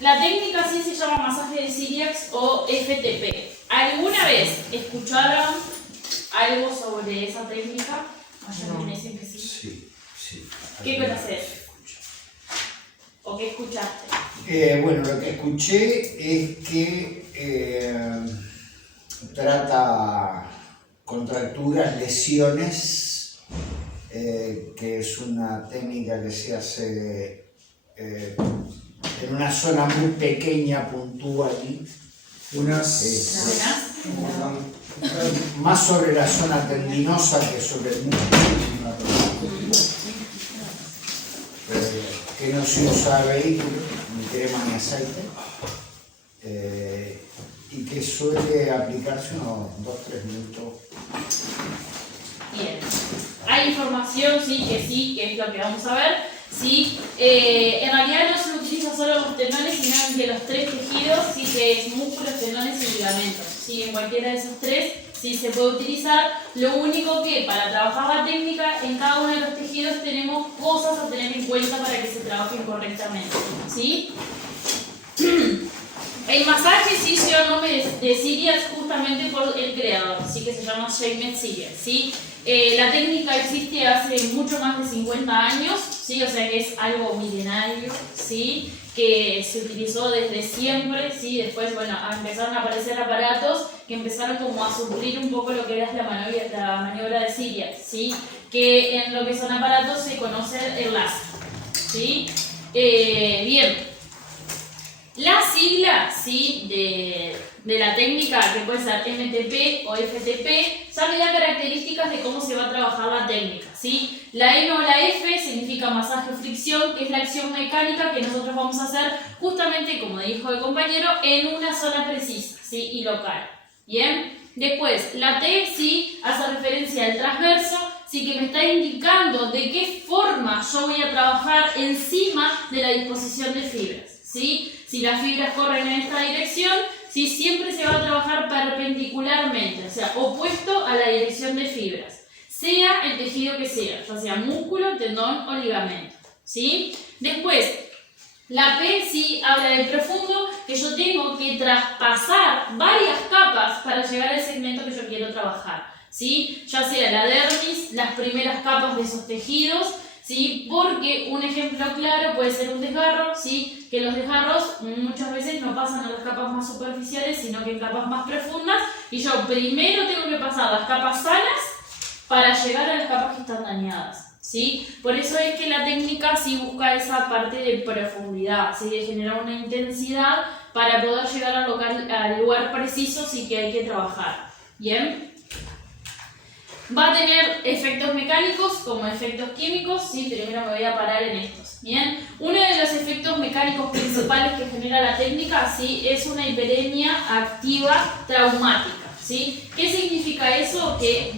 La técnica sí se llama masaje de ciliax o FTP. ¿Alguna vez escucharon algo sobre esa técnica? No. Me dicen que sí. Sí. ¿Qué conoces? ¿O qué escuchaste? Bueno, lo que escuché es que trata contracturas, lesiones, que es una técnica que se hace en una zona muy pequeña, puntual, más sobre la zona tendinosa que sobre el músculo. Que no se usa vehículo, ni crema ni aceite, y que suele aplicarse unos 2-3 minutos. Bien. Hay información, que es lo que vamos a ver. Sí, en realidad no se utiliza solo los tendones, sino de los 3 tejidos, sí, que es músculos, tendones y ligamentos. Sí, en cualquiera de esos 3 sí se puede utilizar. Lo único que para trabajar la técnica en cada uno de los tejidos tenemos cosas a tener en cuenta para que se trabajen correctamente. ¿Sí? El masaje sí lleva el nombre de ciliax justamente por el creador, sí, que se llama Jaime Ciliax, ¿sí? La técnica existe hace mucho más de 50 años, ¿sí? O sea que es algo milenario, ¿sí? Que se utilizó desde siempre, ¿sí? Después, bueno, empezaron a aparecer aparatos que empezaron como a suplir un poco lo que era la maniobra de Ciliax, ¿sí? Que en lo que son aparatos se conoce el láser, ¿sí? Bien. La sigla, ¿sí? de la técnica, que puede ser MTP o FTP, ya me da características de cómo se va a trabajar la técnica, ¿sí? La M o la F significa masaje o fricción, que es la acción mecánica que nosotros vamos a hacer justamente, como dijo el compañero, en una zona precisa, ¿sí? Y local. ¿Bien? Después, la T, sí, hace referencia al transverso, sí, que me está indicando de qué forma yo voy a trabajar encima de la disposición de fibras, ¿sí? Si las fibras corren en esta dirección, ¿sí? Siempre se va a trabajar perpendicularmente, o sea, opuesto a la dirección de fibras, sea el tejido que sea, ya sea músculo, tendón o ligamento, ¿sí? Después, la P sí habla del profundo, que yo tengo que traspasar varias capas para llegar al segmento que yo quiero trabajar, ¿sí? Ya sea la dermis, las primeras capas de esos tejidos, ¿sí? Porque un ejemplo claro puede ser un desgarro, ¿sí? Que los desgarros muchas veces no pasan a las capas más superficiales, sino que en capas más profundas, y yo primero tengo que pasar las capas sanas para llegar a las capas que están dañadas, ¿sí? Por eso es que la técnica sí busca esa parte de profundidad, ¿sí? De generar una intensidad para poder llegar al lugar preciso, sí, que hay que trabajar. ¿Bien? Va a tener efectos mecánicos como efectos químicos, ¿sí? Primero me voy a parar en estos, ¿bien? Uno de los efectos mecánicos principales que genera la técnica, ¿sí? Es una hiperemia activa traumática, ¿sí? ¿Qué significa eso? Que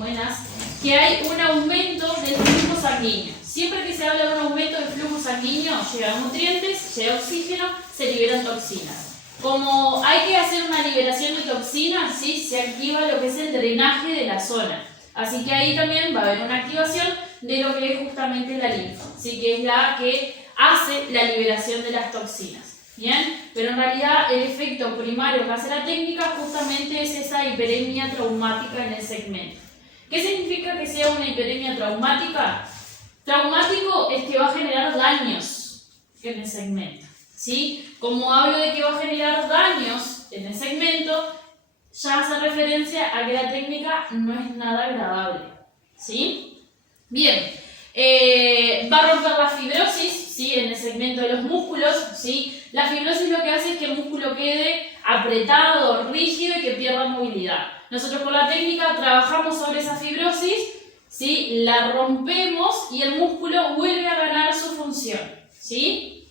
hay un aumento del flujo sanguíneo. Siempre que se habla de un aumento del flujo sanguíneo, llegan nutrientes, llega oxígeno, se liberan toxinas. Como hay que hacer una liberación de toxinas, ¿sí? Se activa lo que es el drenaje de la zona. Así que ahí también va a haber una activación de lo que es justamente la linfa, ¿sí? Que es la que hace la liberación de las toxinas. ¿Bien? Pero en realidad el efecto primario que hace la técnica justamente es esa hiperemia traumática en el segmento. ¿Qué significa que sea una hiperemia traumática? Traumático es que va a generar daños en el segmento, ¿sí? Como hablo de que va a generar daños en el segmento, ya hace referencia a que la técnica no es nada agradable, ¿sí? Bien, va a romper la fibrosis, ¿sí? En el segmento de los músculos, ¿sí? La fibrosis lo que hace es que el músculo quede apretado, rígido y que pierda movilidad. Nosotros con la técnica trabajamos sobre esa fibrosis, ¿sí? La rompemos y el músculo vuelve a ganar su función, ¿sí?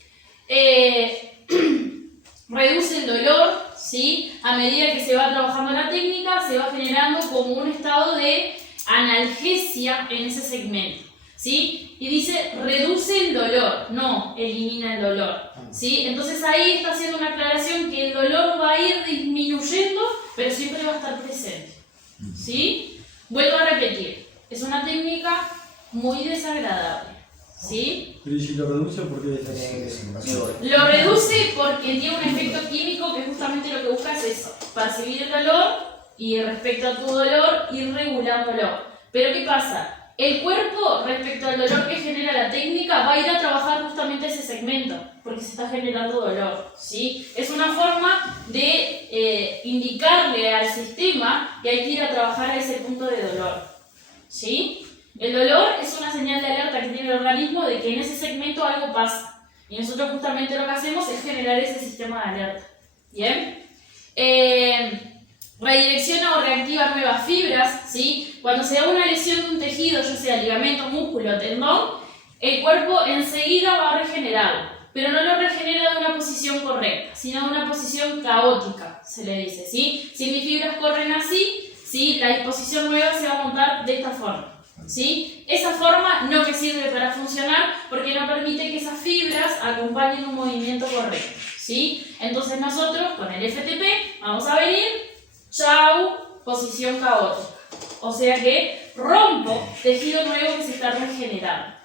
Reduce el dolor, ¿sí? A medida que se va trabajando la técnica, se va generando como un estado de analgesia en ese segmento, ¿sí? Y dice, reduce el dolor, no elimina el dolor, ¿sí? Entonces ahí está haciendo una aclaración que el dolor va a ir disminuyendo, pero siempre va a estar presente, ¿sí? Vuelvo a repetir, es una técnica muy desagradable, ¿sí? Pero ¿y si lo reduce, por qué Sí, Lo reduce porque tiene un efecto químico que justamente lo que busca es eso, percibir el dolor y respecto a tu dolor ir regulándolo. Pero ¿qué pasa? El cuerpo, respecto al dolor que genera la técnica, va a ir a trabajar justamente ese segmento, porque se está generando dolor, ¿sí? Es una forma de indicarle al sistema que hay que ir a trabajar a ese punto de dolor, ¿sí? El dolor es una señal de alerta que tiene el organismo de que en ese segmento algo pasa. Y nosotros justamente lo que hacemos es generar ese sistema de alerta, ¿bien? Redirecciona o reactiva nuevas fibras, ¿sí? Cuando se da una lesión de un tejido, ya sea ligamento, músculo, tendón, el cuerpo enseguida va a regenerarlo, pero no lo regenera de una posición correcta, sino de una posición caótica, se le dice, ¿sí? Si mis fibras corren así, ¿sí? La disposición nueva se va a montar de esta forma, ¿sí? Esa forma no me sirve para funcionar porque no permite que esas fibras acompañen un movimiento correcto, ¿sí? Entonces nosotros con el FTP vamos a venir, chau, posición caótica. O sea que rompo tejido nuevo que se está regenerando.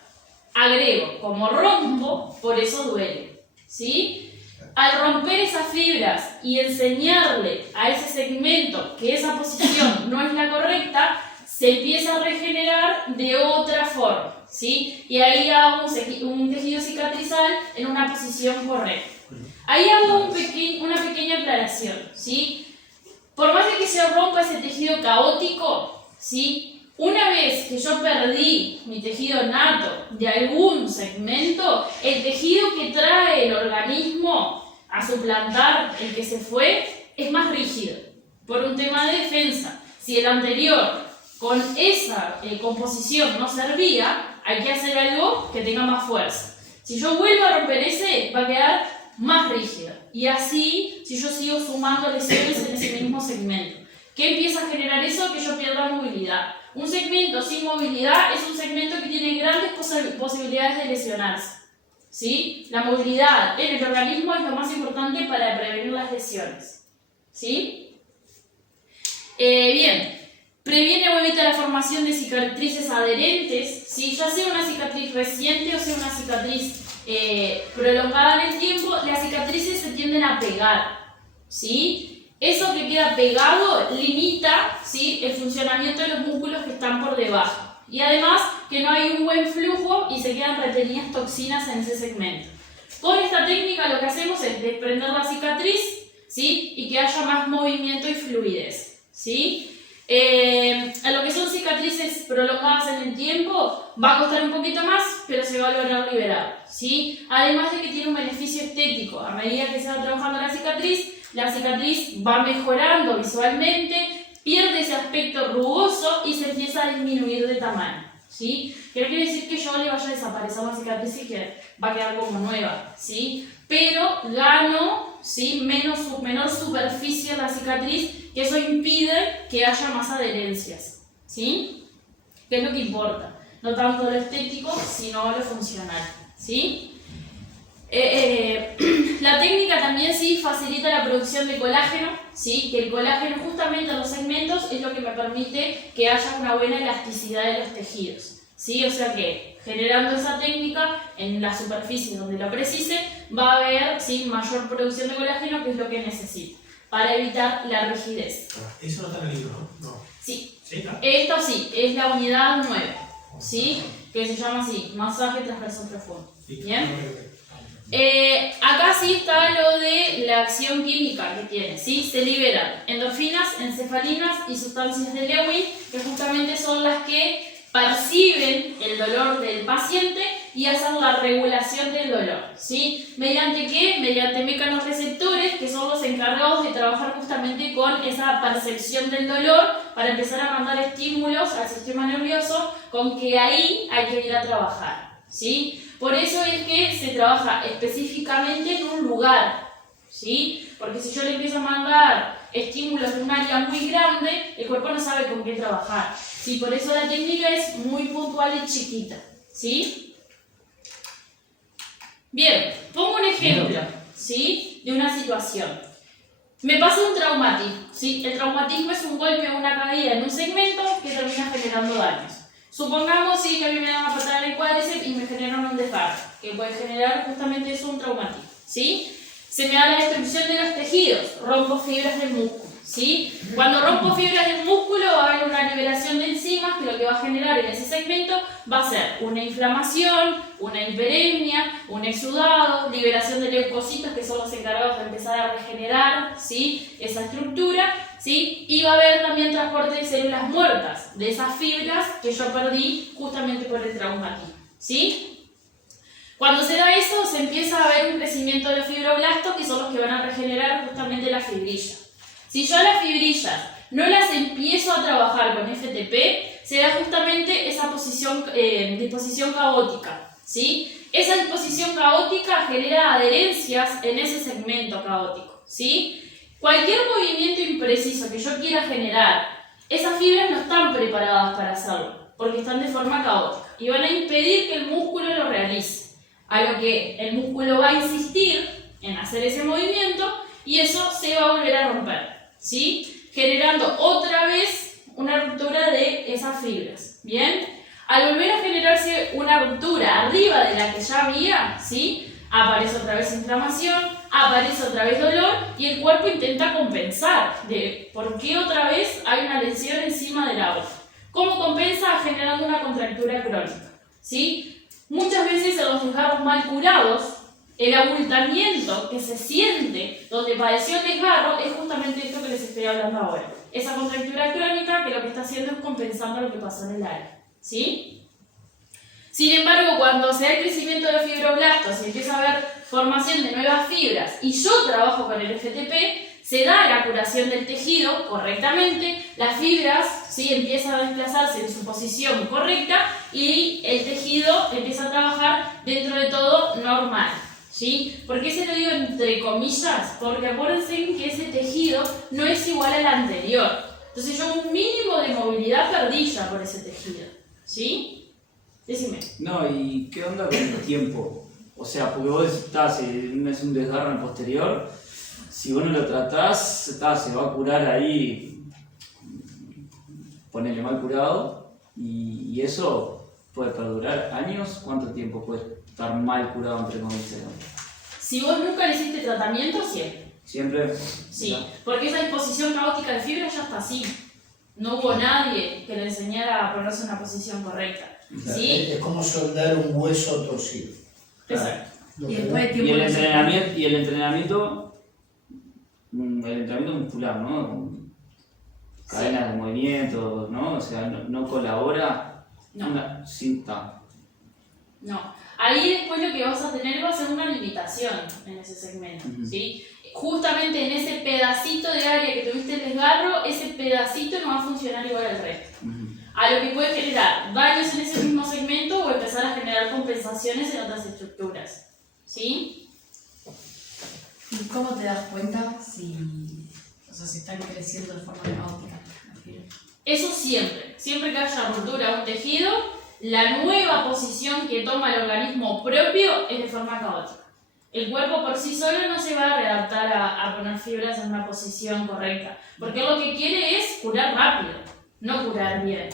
Agrego, como rompo, por eso duele, ¿sí? Al romper esas fibras y enseñarle a ese segmento que esa posición no es la correcta, se empieza a regenerar de otra forma, ¿sí? Y ahí hago un tejido cicatrizal en una posición correcta. Ahí hago una pequeña aclaración, ¿sí? Por más de que se rompa ese tejido caótico, ¿sí? Una vez que yo perdí mi tejido nato de algún segmento, el tejido que trae el organismo a suplantar el que se fue es más rígido, por un tema de defensa. Si el anterior con esa composición no servía, hay que hacer algo que tenga más fuerza. Si yo vuelvo a romper ese, va a quedar más rígido. Y así, si yo sigo sumando lesiones en ese mismo segmento. ¿Qué empieza a generar eso? Que yo pierda movilidad. Un segmento sin movilidad es un segmento que tiene grandes posibilidades de lesionarse, ¿sí? La movilidad en el organismo es lo más importante para prevenir las lesiones, ¿sí? Bien, previene o evita la formación de cicatrices adherentes, ¿sí? Ya sea una cicatriz reciente o sea una cicatriz prolongada en el tiempo, las cicatrices se tienden a pegar, ¿sí? Eso que queda pegado limita, ¿sí? El funcionamiento de los músculos que están por debajo. Y además que no hay un buen flujo y se quedan retenidas toxinas en ese segmento. Con esta técnica lo que hacemos es desprender la cicatriz, ¿sí? Y que haya más movimiento y fluidez, ¿sí? A lo que son cicatrices prolongadas en el tiempo va a costar un poquito más, pero se va a lograr liberar, ¿sí? Además de que tiene un beneficio estético. A medida que se va trabajando la cicatriz va mejorando visualmente, pierde ese aspecto rugoso y se empieza a disminuir de tamaño, ¿sí? Que no quiere decir que yo le vaya a desaparecer la cicatriz y que va a quedar como nueva, ¿sí? Pero gano, ¿sí? menor superficie en la cicatriz, que eso impide que haya más adherencias, ¿sí? Que es lo que importa, no tanto lo estético, sino lo funcional, ¿sí? La técnica también sí facilita la producción de colágeno, ¿sí? Que el colágeno justamente en los segmentos es lo que me permite que haya una buena elasticidad de los tejidos, ¿sí? O sea que generando esa técnica en la superficie donde lo precise va a haber, ¿sí? Mayor producción de colágeno, que es lo que necesita para evitar la rigidez. Eso no está en el libro, ¿no? No. Sí. ¿Sí? ¿No? Esto sí, es la unidad 9, ¿sí? Que se llama así, masaje transversal profundo. ¿Bien? Acá sí está lo de la acción química que tiene, ¿sí? Se liberan endorfinas, encefalinas y sustancias de Lewin, que justamente son las que perciben el dolor del paciente y hacen la regulación del dolor, ¿sí? ¿Mediante qué? Mediante mecanorreceptores, que son los encargados de trabajar justamente con esa percepción del dolor para empezar a mandar estímulos al sistema nervioso con que ahí hay que ir a trabajar, ¿sí? Por eso es que se trabaja específicamente en un lugar, ¿sí? Porque si yo le empiezo a mandar estímulos de un área muy grande, el cuerpo no sabe con qué trabajar, ¿sí? Por eso la técnica es muy puntual y chiquita, ¿sí? Bien, pongo un ejemplo, ¿sí? De una situación. Me pasa un traumatismo, ¿sí? El traumatismo es un golpe o una caída en un segmento que termina generando daños. Supongamos sí, que a mí me da una patada en el cuádriceps y me generan un desgarro, que puede generar justamente eso, un traumatismo, ¿sí? Se me da la destrucción de los tejidos, rompo fibras del músculo, ¿sí? Cuando rompo fibras del músculo va a haber una liberación de enzimas que lo que va a generar en ese segmento va a ser una inflamación, una hiperemia, un exudado, liberación de leucocitos que son los encargados de empezar a regenerar, ¿sí? Esa estructura, ¿sí? Y va a haber también transporte de células muertas, de esas fibras que yo perdí justamente por el traumatismo, ¿sí? Cuando se da eso, se empieza a ver un crecimiento de los fibroblastos, que son los que van a regenerar justamente las fibrillas. Si yo a las fibrillas no las empiezo a trabajar con FTP, se da justamente esa disposición caótica, ¿sí? Esa disposición caótica genera adherencias en ese segmento caótico, ¿sí? Cualquier movimiento impreciso que yo quiera generar, esas fibras no están preparadas para hacerlo, porque están de forma caótica y van a impedir que el músculo lo realice. A lo que el músculo va a insistir en hacer ese movimiento y eso se va a volver a romper, ¿sí? Generando otra vez una ruptura de esas fibras, ¿bien? Al volver a generarse una ruptura arriba de la que ya había, ¿sí? Aparece otra vez inflamación, aparece otra vez dolor y el cuerpo intenta compensar de por qué otra vez hay una lesión encima de la otra. ¿Cómo compensa? Generando una contractura crónica, ¿sí? Muchas veces en los desgarros mal curados, el abultamiento que se siente donde padeció el desgarro es justamente esto que les estoy hablando ahora. Esa contractura crónica que lo que está haciendo es compensando lo que pasó en el área, ¿sí? Sin embargo, cuando se da el crecimiento de los fibroblastos y empieza a haber formación de nuevas fibras y yo trabajo con el FTP, se da la curación del tejido correctamente, las fibras ¿sí? empiezan a desplazarse en su posición correcta y el tejido empieza a trabajar dentro de todo normal, ¿sí? ¿Por qué se lo digo entre comillas? Porque acuérdense que ese tejido no es igual al anterior. Entonces yo un mínimo de movilidad perdí ya por ese tejido, ¿sí? Decime. No, ¿y qué onda con el tiempo? O sea, porque vos estás, es un desgarro en posterior, si vos no lo tratás, se va a curar ahí, ponele mal curado, y eso puede perdurar años. ¿Cuánto tiempo puede estar mal curado entre comillas? Si vos nunca le hiciste tratamiento, siempre. ¿Siempre? Sí, No. porque esa disposición caótica de fibra ya está así. No hubo nadie que le enseñara a ponerse en una posición correcta. ¿Sí? Es como soldar un hueso torcido. Exacto. Lo Y que después de no- tiempo Y no se- el entrenamiento muscular, ¿no? Cadenas de movimiento, ¿no? O sea, no colabora No. una cinta. No. Ahí después lo que vas a tener va a ser una limitación en ese segmento, Ujú. ¿sí? Justamente en ese pedacito de área que tuviste el desgarro, ese pedacito no va a funcionar igual al resto. A lo que puede generar daños en ese mismo segmento o empezar a generar compensaciones en otras estructuras, ¿sí? ¿Y cómo te das cuenta si están creciendo de forma caótica las fibras? Eso siempre que haya ruptura de un tejido, la nueva posición que toma el organismo propio es de forma caótica. El cuerpo por sí solo no se va a readaptar a poner fibras en una posición correcta, porque lo que quiere es curar rápido, no curar bien.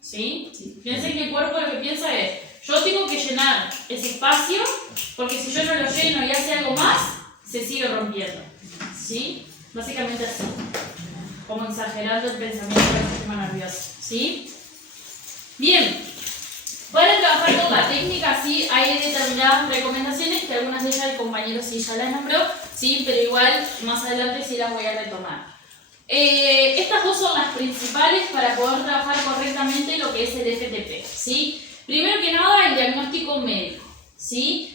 ¿Sí? Piensen que el cuerpo lo que piensa es, yo tengo que llenar ese espacio, porque si yo no lo lleno y hace algo más, se sigue rompiendo. ¿Sí? Básicamente así, como exagerando el pensamiento del sistema nervioso. ¿Sí? Bien, para trabajar con la técnica, sí, hay determinadas recomendaciones, que algunas de ellas el compañero sí ya las nombró, sí, pero igual más adelante sí las voy a retomar. Estas dos son las principales para poder trabajar correctamente lo que es el FTP, ¿sí? Primero que nada, el diagnóstico médico, ¿sí?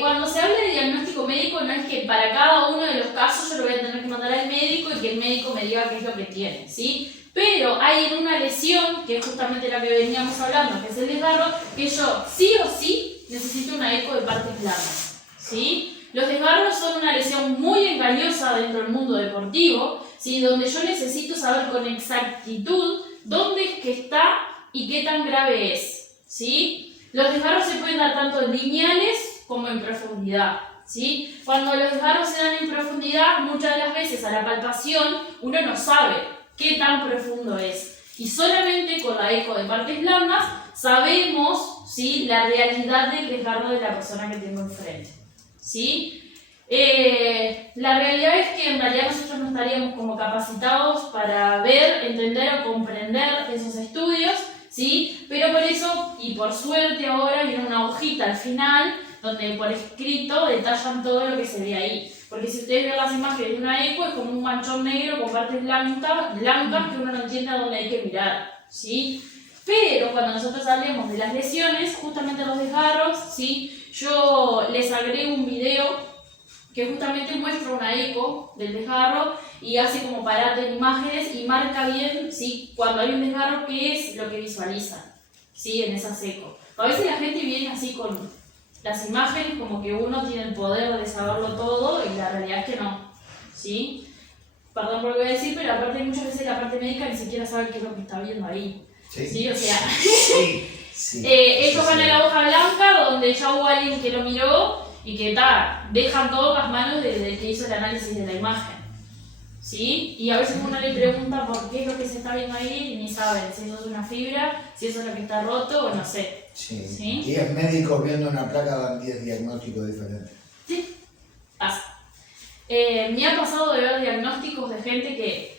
Cuando se habla de diagnóstico médico, no es que para cada uno de los casos yo lo voy a tener que mandar al médico y que el médico me diga qué es lo que tiene, ¿sí? Pero hay en una lesión, que es justamente la que veníamos hablando, que es el desgarro, que yo sí o sí necesito una eco de partes blandas, ¿sí? Los desgarros son una lesión muy engañosa dentro del mundo deportivo, ¿sí? Donde yo necesito saber con exactitud dónde es que está y qué tan grave es, ¿sí? Los desgarros se pueden dar tanto en lineales como en profundidad, ¿sí? Cuando los desgarros se dan en profundidad, muchas de las veces a la palpación uno no sabe qué tan profundo es. Y solamente con la eco de partes blandas sabemos, ¿sí?, la realidad del desgarro de la persona que tengo enfrente, ¿sí? La realidad es que en realidad nosotros no estaríamos como capacitados para ver, entender o comprender esos estudios, ¿sí? Pero por eso, y por suerte ahora, viene una hojita al final donde por escrito detallan todo lo que se ve ahí. Porque si ustedes ven las imágenes de una eco, es como un manchón negro con partes blancas que uno no entiende a dónde hay que mirar, ¿sí? Pero cuando nosotros hablemos de las lesiones, justamente los desgarros, ¿sí?, yo les agregué un video que justamente muestra una eco del desgarro y hace como parate en imágenes y marca bien, ¿sí?, cuando hay un desgarro, qué es lo que visualizan, ¿sí?, en esas ecos. A veces la gente viene así con las imágenes como que uno tiene el poder de saberlo todo y la realidad es que no, ¿sí? Perdón por lo que voy a decir, pero aparte muchas veces la parte médica ni siquiera sabe qué es lo que está viendo ahí. Sí, o sea, ellos van a la hoja blanca donde ya hubo alguien que lo miró y que dejan todas las manos del que hizo el análisis de la imagen, ¿sí? Y a veces uno le pregunta por qué es lo que se está viendo ahí y ni saben si eso es una fibra, si eso es lo que está roto o no sé. Sí. 10 médicos viendo una placa dan 10 diagnósticos diferentes. Sí, pasa. Me ha pasado de ver diagnósticos de gente que,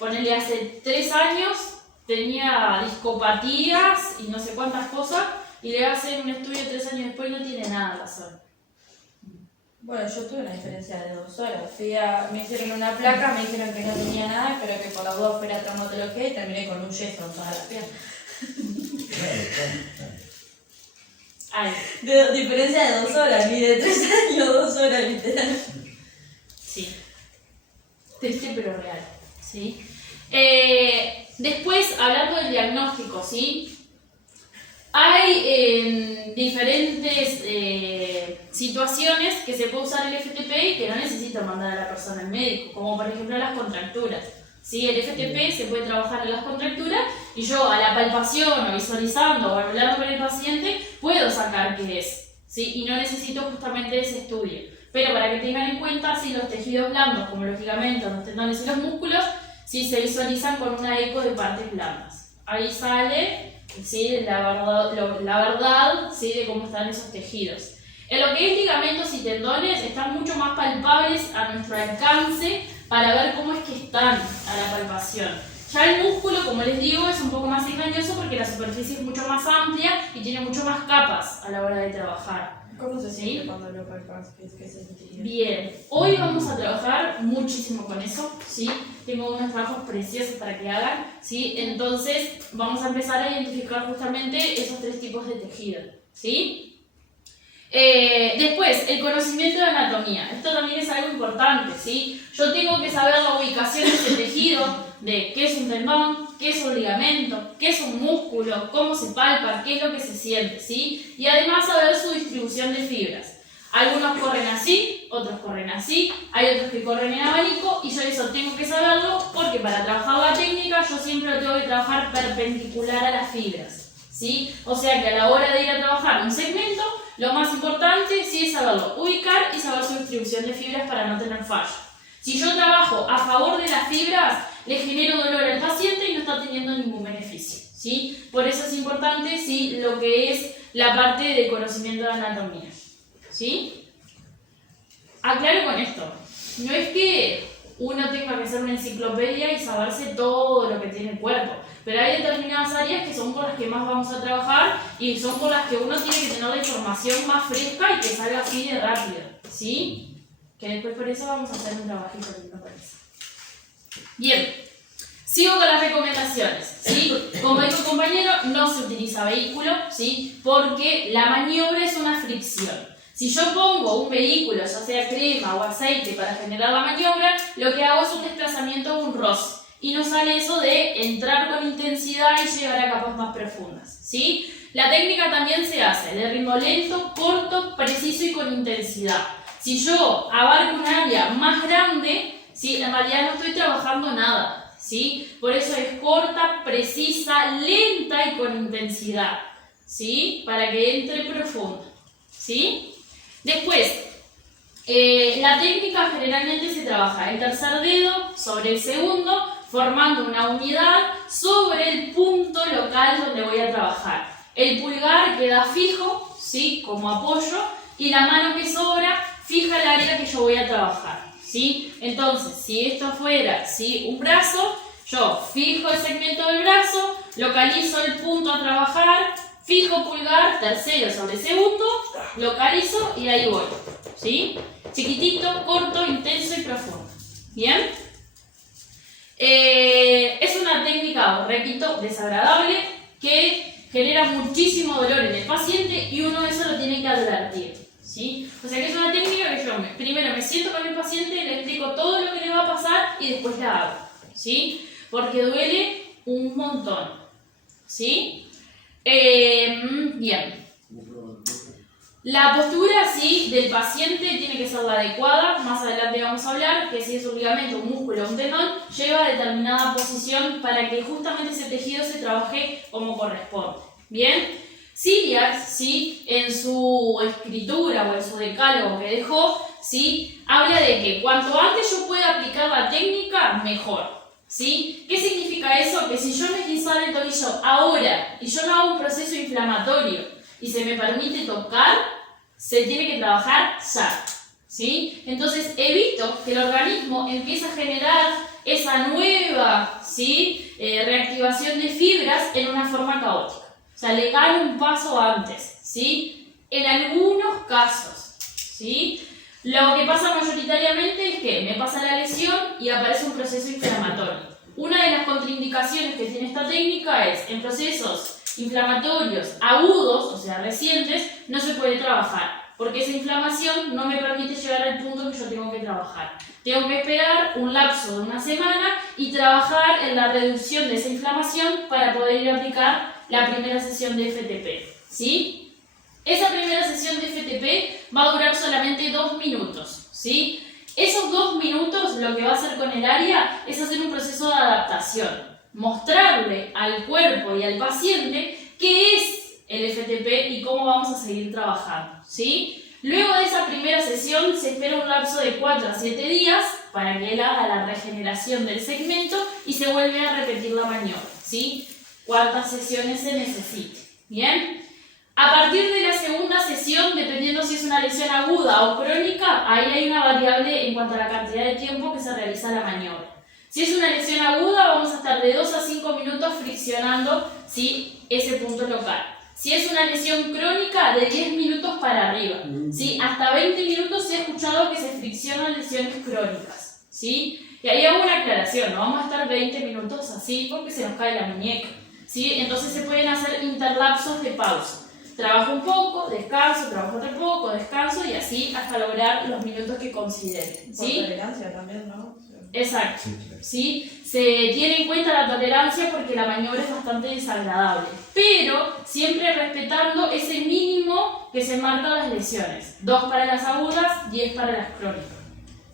ponele, hace 3 años tenía discopatías y no sé cuántas cosas, y le hacen un estudio 3 años después y no tiene nada de razón. Bueno, yo tuve una diferencia de 2 horas. Me hicieron una placa, me dijeron que no tenía nada, pero que por la duda fuera traumatología y terminé con un yeso en toda la pierna. Claro. Ay, De diferencia de 2 horas, ni de 3 años, 2 horas, literal. sí. Triste pero real, ¿sí? Después, hablando del diagnóstico, ¿sí? Hay diferentes situaciones que se puede usar el FTP y que no necesita mandar a la persona al médico, como por ejemplo las contracturas. ¿Sí? El FTP se puede trabajar en las contracturas y yo a la palpación o visualizando o hablando con el paciente puedo sacar qué es, ¿sí? Y no necesito justamente ese estudio. Pero para que tengan en cuenta, si los tejidos blandos, como los ligamentos, los tendones y los músculos, sí se visualizan con una eco de partes blandas. Ahí sale, ¿sí?, la verdad, ¿sí?, de cómo están esos tejidos. En lo que es ligamentos y tendones están mucho más palpables a nuestro alcance para ver cómo es que están a la palpación. Ya el músculo, como les digo, es un poco más engañoso porque la superficie es mucho más amplia y tiene mucho más capas a la hora de trabajar. ¿Cómo se siente cuando lo palpas? ¿Qué se sentiría? Bien, hoy vamos a trabajar muchísimo con eso, ¿sí? Tengo unos trabajos preciosos para que hagan, ¿sí? Entonces vamos a empezar a identificar justamente esos 3 tipos de tejido, ¿sí? Después, el conocimiento de anatomía. Esto también es algo importante, ¿sí? Yo tengo que saber la ubicación de ese tejido, de qué es un tendón, qué es un ligamento, qué es un músculo, cómo se palpa, qué es lo que se siente, ¿sí? Y además saber su distribución de fibras. Algunos corren así, otros corren así, hay otros que corren en abanico y yo eso tengo que saberlo porque para trabajar la técnica yo siempre lo tengo que trabajar perpendicular a las fibras, ¿sí? O sea que a la hora de ir a trabajar un segmento, lo más importante sí es saberlo ubicar y saber su distribución de fibras para no tener fallo. Si yo trabajo a favor de las fibras, le genero dolor al paciente y no está teniendo ningún beneficio, ¿sí? Por eso es importante, ¿sí?, lo que es la parte de conocimiento de anatomía, ¿sí? Aclaro con esto, no es que uno tenga que ser una enciclopedia y saberse todo lo que tiene el cuerpo, pero hay determinadas áreas que son con las que más vamos a trabajar y son con las que uno tiene que tener la información más fresca y que salga así de rápido, ¿sí? Que después por eso vamos a hacer un trabajito lindo con eso. Bien, sigo con las recomendaciones, ¿sí? Como dijo el compañero, no se utiliza vehículo, ¿sí?, porque la maniobra es una fricción. Si yo pongo un vehículo, ya sea crema o aceite, para generar la maniobra, lo que hago es un desplazamiento o un roce. Y no sale eso de entrar con intensidad y llegar a capas más profundas, ¿sí? La técnica también se hace de ritmo lento, corto, preciso y con intensidad. Si yo abarco un área más grande, ¿sí?, en realidad no estoy trabajando nada, ¿sí? Por eso es corta, precisa, lenta y con intensidad, ¿sí?, para que entre profundo, ¿sí? Después, la técnica generalmente se trabaja el tercer dedo sobre el segundo, formando una unidad sobre el punto local donde voy a trabajar. El pulgar queda fijo, ¿sí? Como apoyo, y la mano que sobra fija el área que yo voy a trabajar, ¿sí? Entonces, si esto fuera, ¿sí?, un brazo, yo fijo el segmento del brazo, localizo el punto a trabajar, fijo pulgar, tercero sobre segundo, localizo y ahí voy, ¿sí? Chiquitito, corto, intenso y profundo. ¿Bien? Es una técnica, repito, desagradable que genera muchísimo dolor en el paciente y uno eso lo tiene que advertir, ¿sí? O sea que es una técnica que yo primero me siento con el paciente, le explico todo lo que le va a pasar y después la hago, ¿sí? Porque duele un montón, ¿sí? Bien. La postura, sí, del paciente tiene que ser la adecuada. Más adelante vamos a hablar que si es un ligamento, un músculo o un tendón, lleva a determinada posición para que justamente ese tejido se trabaje como corresponde. Bien. Ciliax, sí, en su escritura o en su decálogo que dejó, sí, habla de que cuanto antes yo pueda aplicar la técnica, mejor. ¿Sí? ¿Qué significa eso? Que si yo me esguinzara el tobillo ahora y yo no hago un proceso inflamatorio y se me permite tocar, se tiene que trabajar ya, ¿sí? Entonces evito que el organismo empiece a generar esa nueva, ¿sí?, reactivación de fibras en una forma caótica. O sea, le gano un paso antes, ¿sí? En algunos casos, ¿sí? Lo que pasa mayoritariamente es que me pasa la lesión y aparece un proceso inflamatorio. Una de las contraindicaciones que tiene esta técnica es, en procesos inflamatorios agudos, o sea, recientes, no se puede trabajar, porque esa inflamación no me permite llegar al punto que yo tengo que trabajar. Tengo que esperar un lapso de una semana y trabajar en la reducción de esa inflamación para poder ir a aplicar la primera sesión de FTP, ¿sí? Esa primera sesión de FTP va a durar solamente 2 minutos, ¿sí? Esos 2 minutos lo que va a hacer con el área es hacer un proceso de adaptación, mostrarle al cuerpo y al paciente qué es el FTP y cómo vamos a seguir trabajando, ¿sí? Luego de esa primera sesión se espera un lapso de 4 a 7 días para que él haga la regeneración del segmento y se vuelve a repetir la maniobra, ¿sí? Cuántas sesiones se necesite, ¿bien? A partir de la segunda sesión, dependiendo si es una lesión aguda o crónica, ahí hay una variable en cuanto a la cantidad de tiempo que se realiza la maniobra. Si es una lesión aguda, vamos a estar de 2 a 5 minutos friccionando, ¿sí?, ese punto local. Si es una lesión crónica, de 10 minutos para arriba, ¿sí? Hasta 20 minutos he escuchado que se friccionan lesiones crónicas, ¿sí? Y ahí hago una aclaración, no vamos a estar 20 minutos así porque se nos cae la muñeca, ¿sí? Entonces se pueden hacer interlapsos de pausa. Trabajo un poco, descanso, trabajo otro poco, descanso y así hasta lograr los minutos que consideren, ¿sí? Por tolerancia también, ¿no? Exacto, Sí, claro. ¿sí? Se tiene en cuenta la tolerancia porque la maniobra es bastante desagradable, pero siempre respetando ese mínimo que se marca las lesiones. 2 para las agudas, 10 para las crónicas,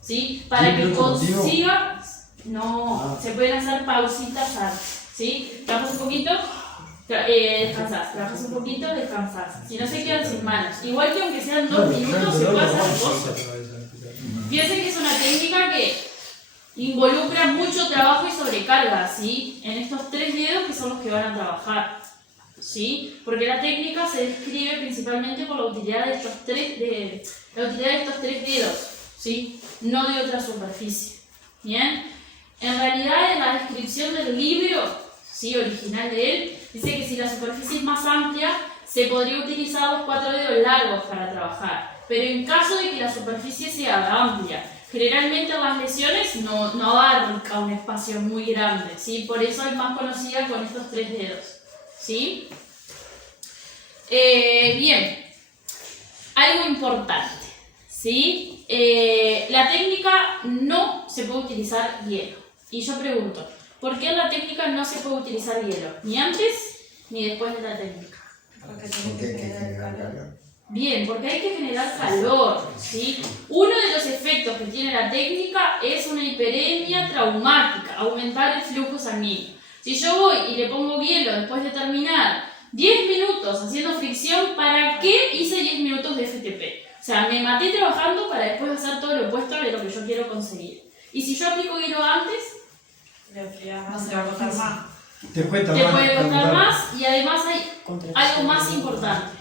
¿sí? Para que consiga... No, se pueden hacer pausitas antes, ¿sí? Trabajas un poquito, descansas, trabajas un poquito, descansas. Si no se quedan sin manos. Igual que aunque sean 2 minutos, se puede hacer cosas. Piensen que es una técnica que involucra mucho trabajo y sobrecarga, ¿sí? En estos 3 dedos que son los que van a trabajar, ¿sí? Porque la técnica se describe principalmente por la utilidad de estos 3 dedos, ¿sí? No de otra superficie, ¿bien? En realidad, en la descripción del libro, ¿sí?, original de él, dice que si la superficie es más amplia, se podría utilizar los 4 dedos largos para trabajar, pero en caso de que la superficie sea amplia, generalmente en las lesiones no abarca un espacio muy grande, ¿sí? Por eso es más conocida con estos 3 dedos, ¿sí? Bien, algo importante, ¿sí? La técnica no se puede utilizar hielo. Y yo pregunto, ¿por qué en la técnica no se puede utilizar hielo? Ni antes ni después de la técnica. Porque Porque hay que generar calor. Bien, porque hay que generar calor, ¿sí? Uno de los efectos que tiene la técnica es una hiperemia traumática, aumentar el flujo sanguíneo. Si yo voy y le pongo hielo después de terminar 10 minutos haciendo fricción, ¿para qué hice 10 minutos de FTP? O sea, me maté trabajando para después hacer todo lo opuesto de lo que yo quiero conseguir. Y si yo aplico hielo antes, Le enfriás No más, se te va a costar enfría. más. Te cuesta Te más. puede costar calentar. más y además hay Contracción. algo más importante.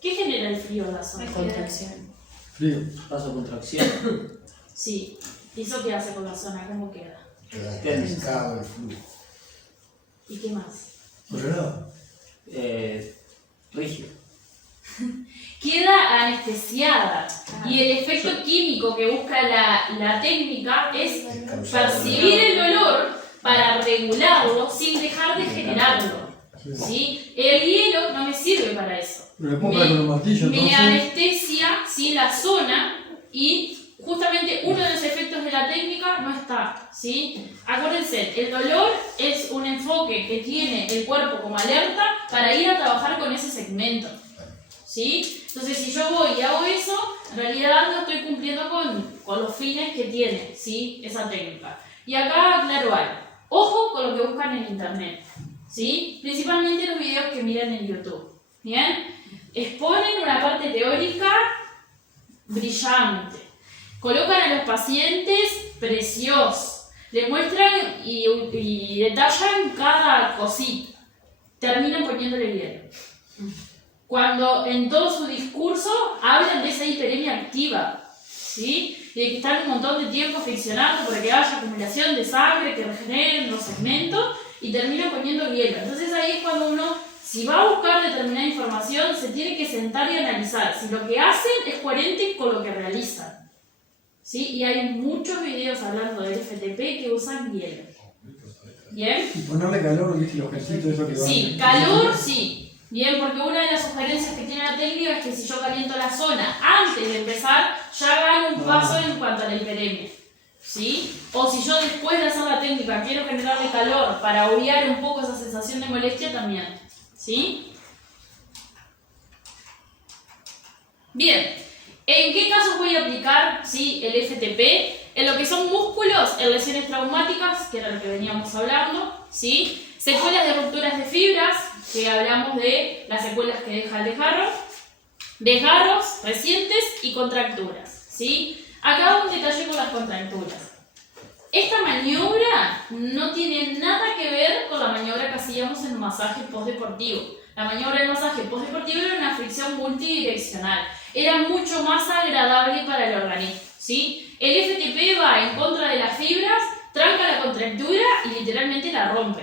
¿Qué genera el frío en la zona? Contracción. Frío. Vasocontracción. Sí. ¿Y eso qué hace con la zona? ¿Cómo queda? Queda estancado el flujo. ¿Y qué más? Colorado. Rígido. Queda anestesiada. Y el efecto químico que busca la técnica es percibir el dolor para regularlo sin dejar de generarlo. ¿Sí? El hielo no me sirve para eso. Pero le pongo con el martillo, Me entonces. anestesia, ¿sí?, la zona y justamente uno de los efectos de la técnica no está, ¿sí? Acuérdense, el dolor es un enfoque que tiene el cuerpo como alerta para ir a trabajar con ese segmento, ¿sí? Entonces, si yo voy y hago eso, en realidad no estoy cumpliendo con los fines que tiene, ¿sí?, esa técnica. Y acá aclaro algo. Ojo con lo que buscan en internet, ¿sí? Principalmente los videos que miran en YouTube, ¿bien? Exponen una parte teórica brillante. Colocan a los pacientes preciosos. Le muestran y detallan cada cosita. Terminan poniéndole hielo. Cuando en todo su discurso hablan de esa hiperemia activa, ¿sí? Y de que están un montón de tiempo friccionando para que haya acumulación de sangre, que regeneren los segmentos y terminan poniendo hielo. Entonces ahí es cuando uno, si va a buscar determinada información, se tiene que sentar y analizar si lo que hacen es coherente con lo que realizan, ¿sí? Y hay muchos videos hablando del FTP que usan hielo. ¿Bien? Y ponerle calor, ¿viste? Los gesitos, eso que van. Sí, calor sí. Bien, porque una de las sugerencias que tiene la técnica es que si yo caliento la zona antes de empezar, ya gano un paso en cuanto a la hiperemia, ¿sí? O si yo después de hacer la técnica quiero generarle calor para obviar un poco esa sensación de molestia también, ¿sí? Bien, ¿en qué casos voy a aplicar, sí, el FTP? En lo que son músculos, en lesiones traumáticas, que era lo que veníamos hablando, ¿sí? Secuelas de rupturas de fibras, que hablamos de las secuelas que deja el desgarros recientes y contracturas, ¿sí? Acá un detalle con las contracturas. Esta maniobra no tiene nada que ver con la maniobra que hacíamos en un masaje postdeportivo. La maniobra del masaje postdeportivo era una fricción multidireccional. Era mucho más agradable para el organismo, ¿sí? El FTP va en contra de las fibras, tranca la contractura y literalmente la rompe,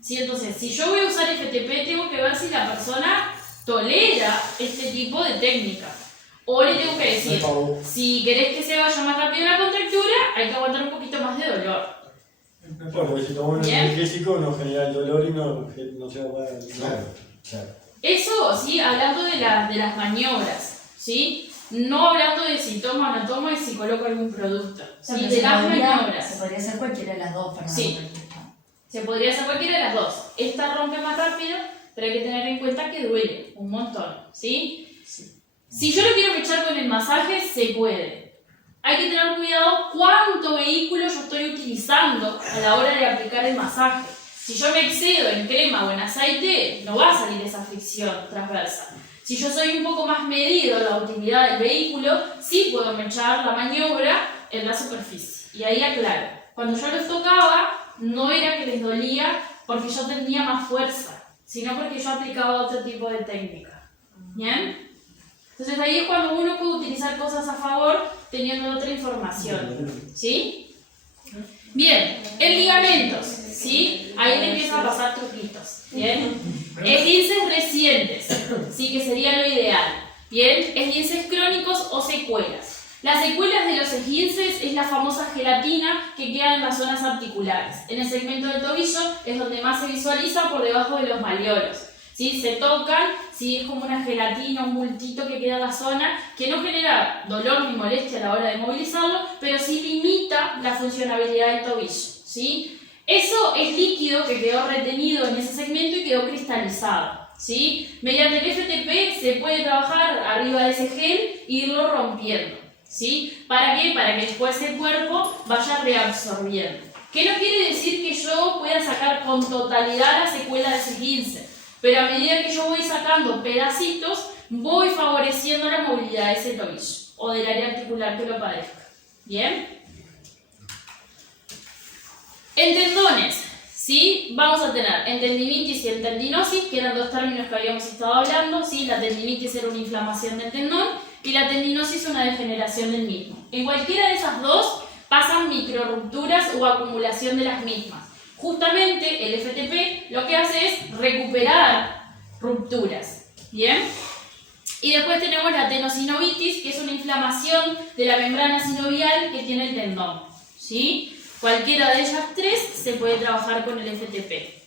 ¿sí? Entonces, si yo voy a usar FTP, tengo que ver si la persona tolera este tipo de técnica. O le tengo que decir, si querés que se vaya más rápido la contractura, hay que aguantar un poquito más de dolor. Bueno, porque si tomo un Bien. analgésico no genera el dolor y no se va a parar. Claro, claro. Eso, sí, hablando de las maniobras, ¿sí? No hablando de si tomo o no tomo y si coloco algún producto, ¿sí? Pero De se las podría- maniobras. Se podría hacer cualquiera de las dos para Sí. Se podría hacer cualquiera de las dos. Esta rompe más rápido, pero hay que tener en cuenta que duele un montón, ¿sí? Si yo lo quiero mechar con el masaje, se puede. Hay que tener cuidado cuánto vehículo yo estoy utilizando a la hora de aplicar el masaje. Si yo me excedo en crema o en aceite, no va a salir esa fricción transversa. Si yo soy un poco más medido en la utilidad del vehículo, sí puedo mechar la maniobra en la superficie. Y ahí aclaro, cuando yo los tocaba, no era que les dolía porque yo tenía más fuerza, sino porque yo aplicaba otro tipo de técnica. ¿Bien? Entonces ahí es cuando uno puede utilizar cosas a favor teniendo otra información. ¿Sí? Bien, en ligamentos, ¿sí? Ahí le empiezan a pasar truquitos. ¿Bien? Esguinces recientes, ¿sí? Que sería lo ideal. ¿Bien? Esguinces crónicos o secuelas. Las secuelas de los esguinces es la famosa gelatina que queda en las zonas articulares. En el segmento del tobillo es donde más se visualiza por debajo de los malleolos. ¿Sí? Se tocan, ¿sí? Es como una gelatina, un bultito que queda en la zona, que no genera dolor ni molestia a la hora de movilizarlo, pero sí limita la funcionabilidad del tobillo, ¿sí? Eso es líquido que quedó retenido en ese segmento y quedó cristalizado, ¿sí? Mediante el FTP se puede trabajar arriba de ese gel e irlo rompiendo, ¿sí? ¿Para qué? Para que después el cuerpo vaya reabsorbiendo. ¿Qué no quiere decir que yo pueda sacar con totalidad la secuela de ese esguince? Pero a medida que yo voy sacando pedacitos, voy favoreciendo la movilidad de ese tobillo o del área articular que lo padezca. ¿Bien? En tendones, ¿sí? Vamos a tener en tendinitis y en tendinosis, que eran dos términos que habíamos estado hablando, ¿sí? La tendinitis era una inflamación del tendón y la tendinosis una degeneración del mismo. En cualquiera de esas dos pasan microrupturas o acumulación de las mismas. Justamente el FTP lo que hace es recuperar rupturas, ¿bien? Y después tenemos la tenosinovitis, que es una inflamación de la membrana sinovial que tiene el tendón, ¿sí? Cualquiera de ellas tres se puede trabajar con el FTP.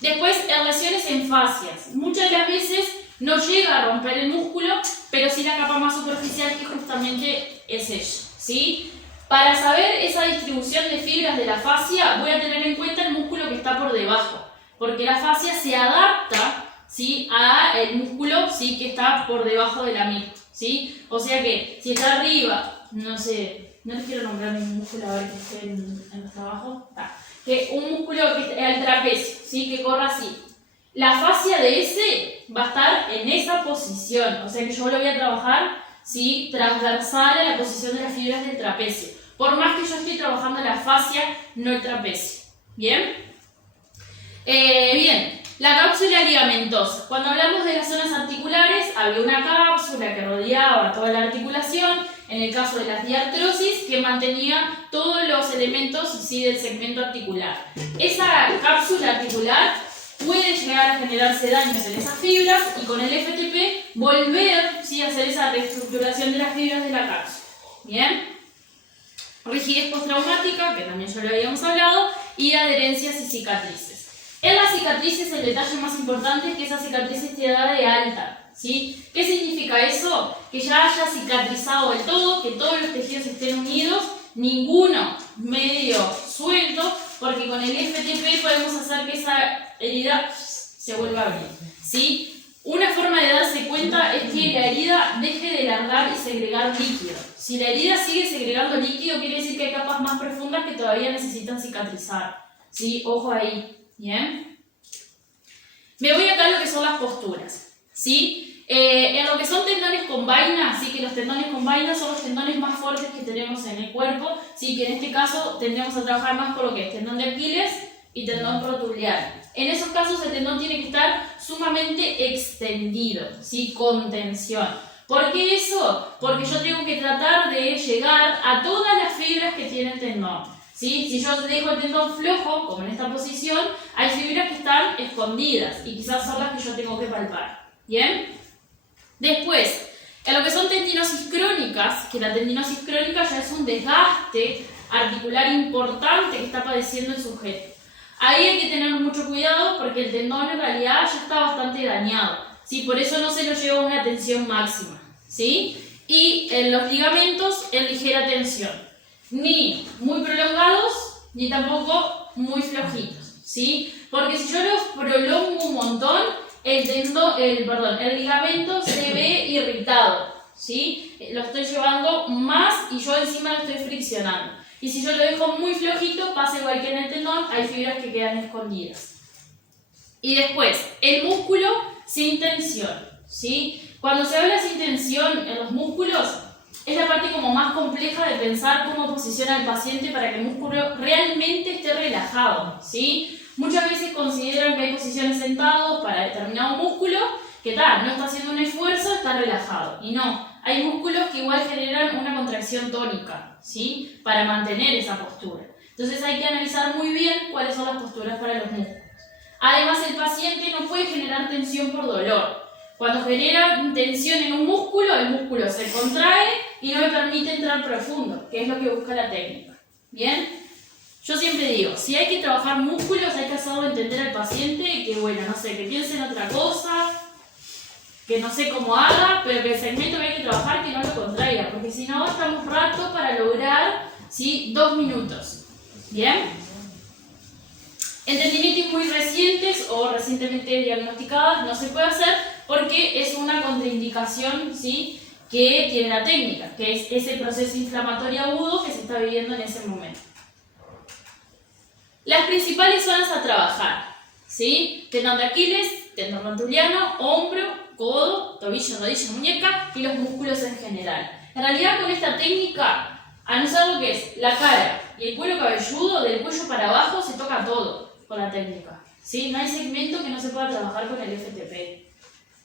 Después, en lesiones en fascias. Muchas de las veces no llega a romper el músculo, pero sí la capa más superficial, que justamente es ella, ¿sí? Para saber esa distribución de fibras de la fascia, voy a tener en cuenta el músculo que está por debajo, porque la fascia se adapta, ¿sí?, a el músculo, ¿sí?, que está por debajo de la misma, ¿sí? O sea que si está arriba, no sé, no les quiero nombrar ningún músculo a ver que esté en los trabajos, que un músculo que esté al trapecio, ¿sí?, que corra así. La fascia de ese va a estar en esa posición, o sea que yo lo voy a trabajar, ¿sí?, transversal a la posición de las fibras del trapecio. Por más que yo esté trabajando la fascia, no el trapecio. ¿Bien? Bien, la cápsula ligamentosa. Cuando hablamos de las zonas articulares, había una cápsula que rodeaba toda la articulación, en el caso de las diartrosis, que mantenía todos los elementos, ¿sí?, del segmento articular. Esa cápsula articular puede llegar a generarse daños en esas fibras y con el FTP volver, ¿sí?, a hacer esa reestructuración de las fibras de la cápsula. ¿Bien? Rigidez postraumática, que también ya lo habíamos hablado, y adherencias y cicatrices. En las cicatrices el detalle más importante es que esa cicatriz esté dada de alta, ¿sí? ¿Qué significa eso? Que ya haya cicatrizado del todo, que todos los tejidos estén unidos, ninguno medio suelto, porque con el FTP podemos hacer que esa herida se vuelva a abrir, ¿sí? Una forma de darse cuenta es que la herida deje de largar y segregar líquido. Si la herida sigue segregando líquido, quiere decir que hay capas más profundas que todavía necesitan cicatrizar, ¿sí? Ojo ahí, ¿bien? Me voy acá a lo que son las posturas, ¿sí? En lo que son tendones con vaina, ¿sí?, que los tendones con vaina son los tendones más fuertes que tenemos en el cuerpo, ¿sí?, que en este caso tendremos a trabajar más con lo que es tendón de Aquiles y tendón rotuliar. En esos casos el tendón tiene que estar sumamente extendido, ¿sí?, con tensión. ¿Por qué eso? Porque yo tengo que tratar de llegar a todas las fibras que tiene el tendón, ¿sí? Si yo dejo el tendón flojo, como en esta posición, hay fibras que están escondidas y quizás son las que yo tengo que palpar. ¿Bien? Después, en lo que son tendinosis crónicas, que la tendinosis crónica ya es un desgaste articular importante que está padeciendo el sujeto. Ahí hay que tener mucho cuidado porque el tendón en realidad ya está bastante dañado, ¿sí? Por eso no se lo lleva a una tensión máxima, ¿sí? Y en los ligamentos en ligera tensión, ni muy prolongados ni tampoco muy flojitos, ¿sí? Porque si yo los prolongo un montón, el ligamento se ve irritado, ¿sí? Lo estoy llevando más y yo encima lo estoy friccionando. Y si yo lo dejo muy flojito, pasa igual que en el tendón, hay fibras que quedan escondidas. Y después, el músculo sin tensión, ¿sí? Cuando se habla sin tensión en los músculos, es la parte como más compleja de pensar cómo posiciona al paciente para que el músculo realmente esté relajado, ¿sí? Muchas veces consideran que hay posiciones sentados para determinado músculo que tal, no está haciendo un esfuerzo, está relajado. Y no, hay músculos que igual generan una contracción tónica, ¿sí?, para mantener esa postura. Entonces hay que analizar muy bien cuáles son las posturas para los músculos. Además, el paciente no puede generar tensión por dolor. Cuando genera tensión en un músculo, el músculo se contrae y no me permite entrar profundo, que es lo que busca la técnica. ¿Bien? Yo siempre digo, si hay que trabajar músculos, hay que hacerlo entender al paciente que, bueno, no sé, que piense en otra cosa, que no sé cómo haga, pero que el segmento que hay que trabajar que no lo contraiga, porque si no estamos rato para lograr, ¿sí?, 2 minutos. ¿Bien? En tendinitis muy recientes o recientemente diagnosticadas no se puede hacer porque es una contraindicación, ¿sí?, que tiene la técnica, que es ese proceso inflamatorio agudo que se está viviendo en ese momento. Las principales zonas a trabajar, ¿sí? Tendón de Aquiles, tendón rotuliano, hombro, codo, tobillo, rodilla, muñeca y los músculos en general. En realidad con esta técnica a no ser lo que es la cara y el cuero cabelludo, del cuello para abajo se toca todo con la técnica, ¿sí? No hay segmento que no se pueda trabajar con el FTP.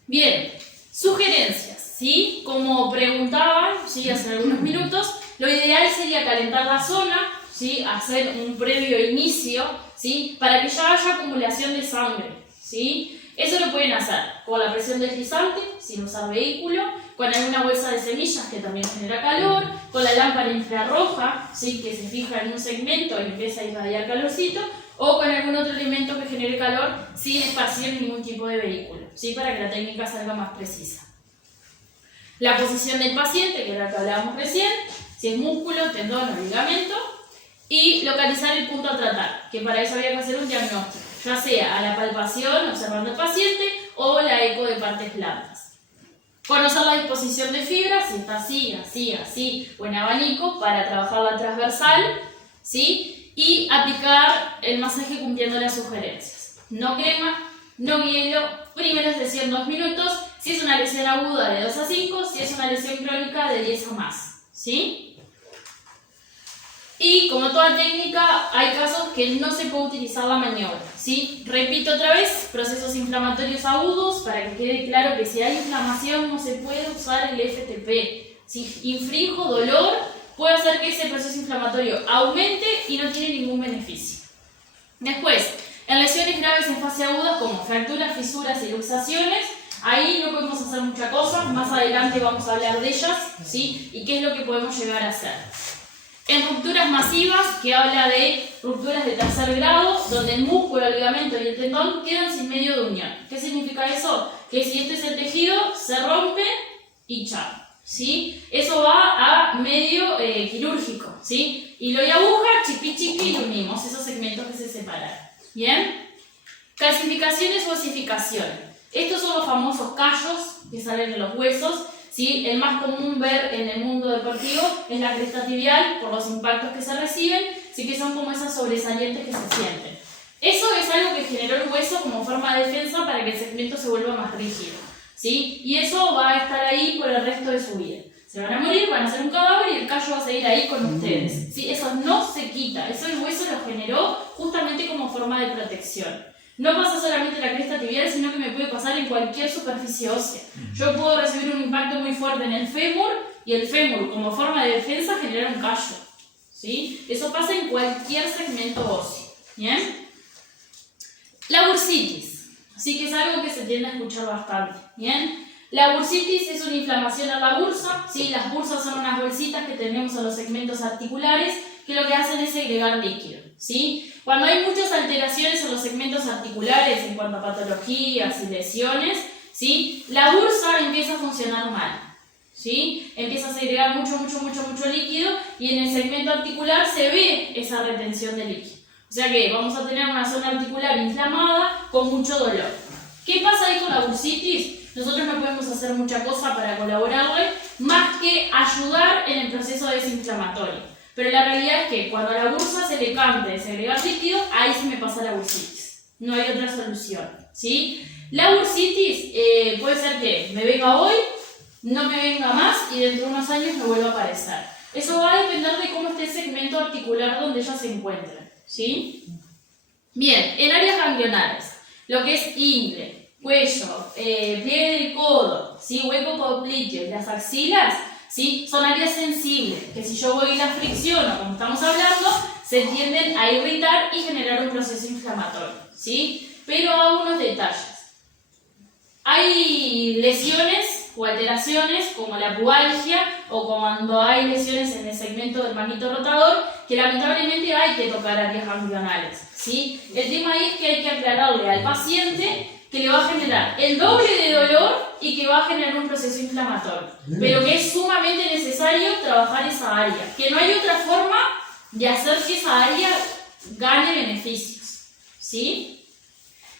Bien, sugerencias, ¿sí? Como preguntaban, ¿sí? Hace algunos minutos, lo ideal sería calentar la zona, ¿sí? Hacer un previo inicio, ¿sí? Para que ya haya acumulación de sangre, ¿sí? Eso lo pueden hacer con la presión deslizante, sin usar vehículo, con alguna bolsa de semillas que también genera calor, con la lámpara infrarroja, ¿sí? Que se fija en un segmento y empieza a irradiar calorcito, o con algún otro elemento que genere calor sin esparcir ningún tipo de vehículo, ¿sí? Para que la técnica salga más precisa. La posición del paciente, que era la que hablábamos recién, si es músculo, tendón o ligamento, y localizar el punto a tratar, que para eso había que hacer un diagnóstico, ya sea a la palpación, observando al paciente, o la eco de partes blandas. Conocer la disposición de fibras, si está así, así, así, o en abanico, para trabajar la transversal, ¿sí? Y aplicar el masaje cumpliendo las sugerencias. No crema, no hielo, primera sesión 2 minutos, si es una lesión aguda de 2 a 5, si es una lesión crónica de 10 o más, ¿sí? Y como toda técnica, hay casos que no se puede utilizar la maniobra, ¿sí? Repito otra vez, procesos inflamatorios agudos, para que quede claro que si hay inflamación no se puede usar el FTP. Si infrinjo dolor, puede hacer que ese proceso inflamatorio aumente y no tiene ningún beneficio. Después, en lesiones graves en fase aguda, como fracturas, fisuras y luxaciones, ahí no podemos hacer mucha cosa, más adelante vamos a hablar de ellas, ¿sí? Y qué es lo que podemos llegar a hacer. En rupturas masivas, que habla de rupturas de tercer grado, donde el músculo, el ligamento y el tendón quedan sin medio de unión. ¿Qué significa eso? Que si este es el tejido, se rompe y chao, ¿sí? Eso va a medio quirúrgico, ¿sí? Hilo y aguja, chipi chipi, y unimos esos segmentos que se separan. ¿Bien? Calcificaciones o osificaciones. Estos son los famosos callos que salen de los huesos, ¿sí? El más común ver en el mundo deportivo es la cresta tibial por los impactos que se reciben, sí que son como esas sobresalientes que se sienten. Eso es algo que generó el hueso como forma de defensa para que el segmento se vuelva más rígido, ¿sí? Y eso va a estar ahí por el resto de su vida. Se van a morir, van a ser un cadáver y el callo va a seguir ahí con ustedes, ¿sí? Eso no se quita, eso el hueso lo generó justamente como forma de protección. No pasa solamente en la cresta tibial, sino que me puede pasar en cualquier superficie ósea. Yo puedo recibir un impacto muy fuerte en el fémur y el fémur, como forma de defensa, genera un callo, ¿sí? Eso pasa en cualquier segmento óseo. ¿Bien? La bursitis, sí que es algo que se tiende a escuchar bastante. ¿Bien? La bursitis es una inflamación en la bursa, ¿sí? Las bursas son unas bolsitas que tenemos en los segmentos articulares que lo que hacen es segregar líquido, ¿sí? Cuando hay muchas alteraciones en los segmentos articulares en cuanto a patologías y lesiones, ¿sí? La bursa empieza a funcionar mal, ¿sí? Empieza a segregar mucho líquido y en el segmento articular se ve esa retención de líquido. O sea que vamos a tener una zona articular inflamada con mucho dolor. ¿Qué pasa ahí con la bursitis? Nosotros no podemos hacer mucha cosa para colaborarle más que ayudar en el proceso desinflamatorio. Pero la realidad es que cuando a la bursa se le cante de segregar líquido, ahí se me pasa la bursitis. No hay otra solución, ¿sí? La bursitis puede ser que me venga hoy, no me venga más y dentro de unos años me vuelva a aparecer. Eso va a depender de cómo esté el segmento articular donde ella se encuentre, ¿sí? Bien, en áreas ganglionares, lo que es ingle, cuello, pliegue del codo, ¿sí? Hueco popliteo y las axilas, ¿sí? Son áreas sensibles, que si yo voy y las fricciono, como estamos hablando, se tienden a irritar y generar un proceso inflamatorio, ¿sí? Pero hago unos detalles. Hay lesiones o alteraciones como la pubalgia o cuando hay lesiones en el segmento del manguito rotador que lamentablemente hay que tocar áreas ganglionales, ¿sí? El tema ahí es que hay que aclararle al paciente que le va a generar el doble de dolor y que va a generar un proceso inflamatorio, pero que es sumamente necesario trabajar esa área, que no hay otra forma de hacer que esa área gane beneficios, ¿sí?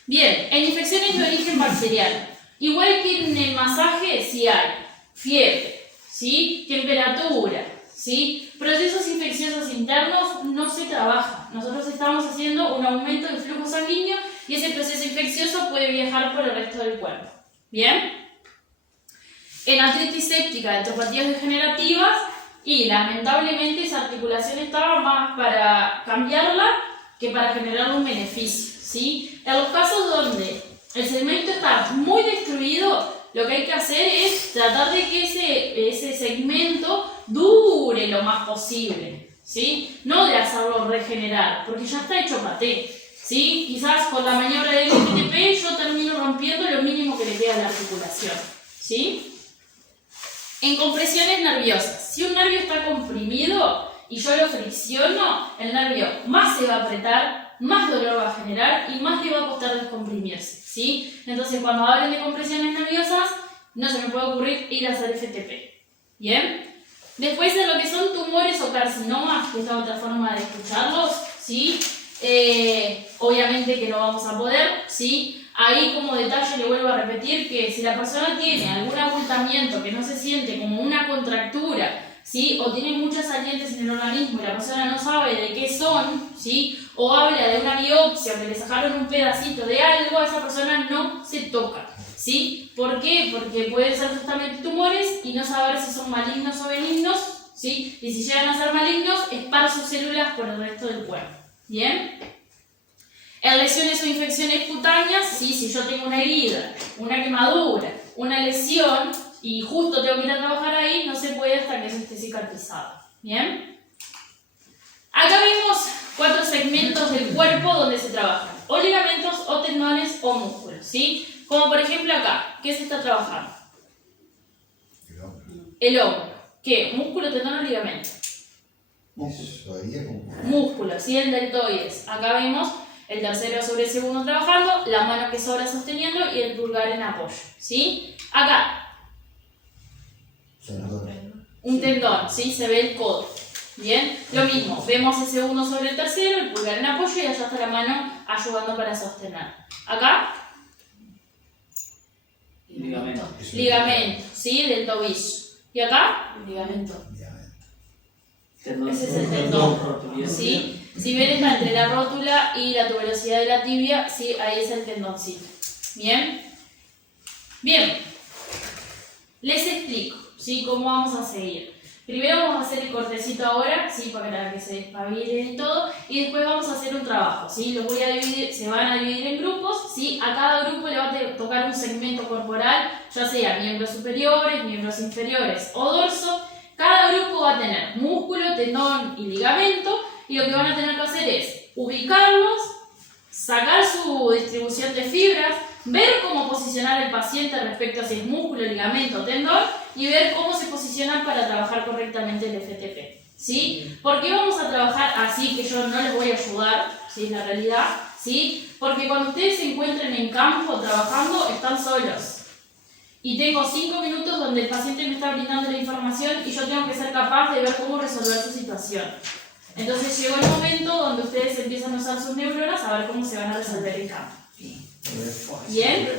Bien, en infecciones de origen bacteriano, igual que en el masaje, si hay fiebre, ¿sí? Temperatura, ¿sí? Procesos infecciosos internos no se trabaja. Nosotros estamos haciendo un aumento del flujo sanguíneo y ese proceso infeccioso puede viajar por el resto del cuerpo. ¿Bien? En artritis séptica, enteropatías degenerativas, Y lamentablemente esa articulación estaba más para cambiarla que para generar un beneficio, ¿sí? En los casos donde el segmento está muy destruido, lo que hay que hacer es tratar de que ese segmento dure lo más posible, ¿sí? No de hacerlo regenerar, porque ya está hecho paté, ¿sí? Quizás con la maniobra del FTP yo termino rompiendo lo mínimo que le queda a la articulación, ¿sí? En compresiones nerviosas, si un nervio está comprimido y yo lo fricciono, el nervio más se va a apretar, más dolor va a generar y más le va a costar descomprimirse, ¿sí? Entonces, cuando hablen de compresiones nerviosas, no se me puede ocurrir ir a hacer FTP, ¿bien? Después, en lo que son tumores o carcinomas, que es la otra forma de escucharlos, ¿sí? Obviamente que no vamos a poder, ¿sí? Ahí, como detalle, le vuelvo a repetir que si la persona tiene algún abultamiento que no se siente como una contractura, ¿sí? O tiene muchas salientes en el organismo y la persona no sabe de qué son, ¿sí? O habla de una biopsia, que le sacaron un pedacito de algo, a esa persona no se toca, ¿sí? ¿Por qué? Porque pueden ser justamente tumores y no saber si son malignos o benignos, ¿sí? Y si llegan a ser malignos, esparce sus células por el resto del cuerpo, ¿bien? En lesiones o infecciones cutáneas, ¿sí? Si yo tengo una herida, una quemadura, una lesión y justo tengo que ir a trabajar ahí, no se puede hasta que eso esté cicatrizado, ¿bien? Acá vemos 4 segmentos del cuerpo donde se trabajan, o ligamentos, o tendones, o músculos, ¿sí? Como por ejemplo acá, ¿qué se está trabajando? El hombro. ¿Qué? ¿Músculo, tendón o ligamento? Músculo, ¿sí? El deltoides. Acá vemos el tercero sobre el segundo trabajando, la mano que sobra sosteniendo y el pulgar en apoyo, ¿sí? Acá, un tendón, ¿sí? Se ve el codo, ¿bien? Lo mismo, vemos ese uno sobre el tercero, el pulgar en apoyo y allá está la mano ayudando para sostener. Acá, ligamento, ¿sí? Del tobillo. ¿Y acá? Ligamento. Ese es el tendón, ¿sí? Si ven, está entre la rótula y la tuberosidad de la tibia, ¿sí? Ahí es el tendoncito. ¿Bien? Bien. Les explico, ¿sí? Cómo vamos a seguir. Primero vamos a hacer el cortecito ahora, ¿sí? Para que se despabilen y todo. Y después vamos a hacer un trabajo, ¿sí? Los voy a dividir, se van a dividir en grupos, ¿sí? A cada grupo le va a tocar un segmento corporal, ya sea miembros superiores, miembros inferiores o dorso. Cada grupo va a tener músculo, tendón y ligamento. Y lo que van a tener que hacer es ubicarlos, sacar su distribución de fibras, ver cómo posicionar al paciente respecto a si es músculo, ligamento o tendón y ver cómo se posicionan para trabajar correctamente el FTP, ¿sí? ¿Por qué vamos a trabajar así que yo no les voy a ayudar? ¿Sí? Es la realidad, ¿sí? Porque cuando ustedes se encuentren en campo trabajando, están solos. Y tengo 5 minutos donde el paciente me está brindando la información y yo tengo que ser capaz de ver cómo resolver su situación. Entonces llegó el momento donde ustedes empiezan a usar sus neuronas a ver cómo se van a resolver el campo. ¿Bien?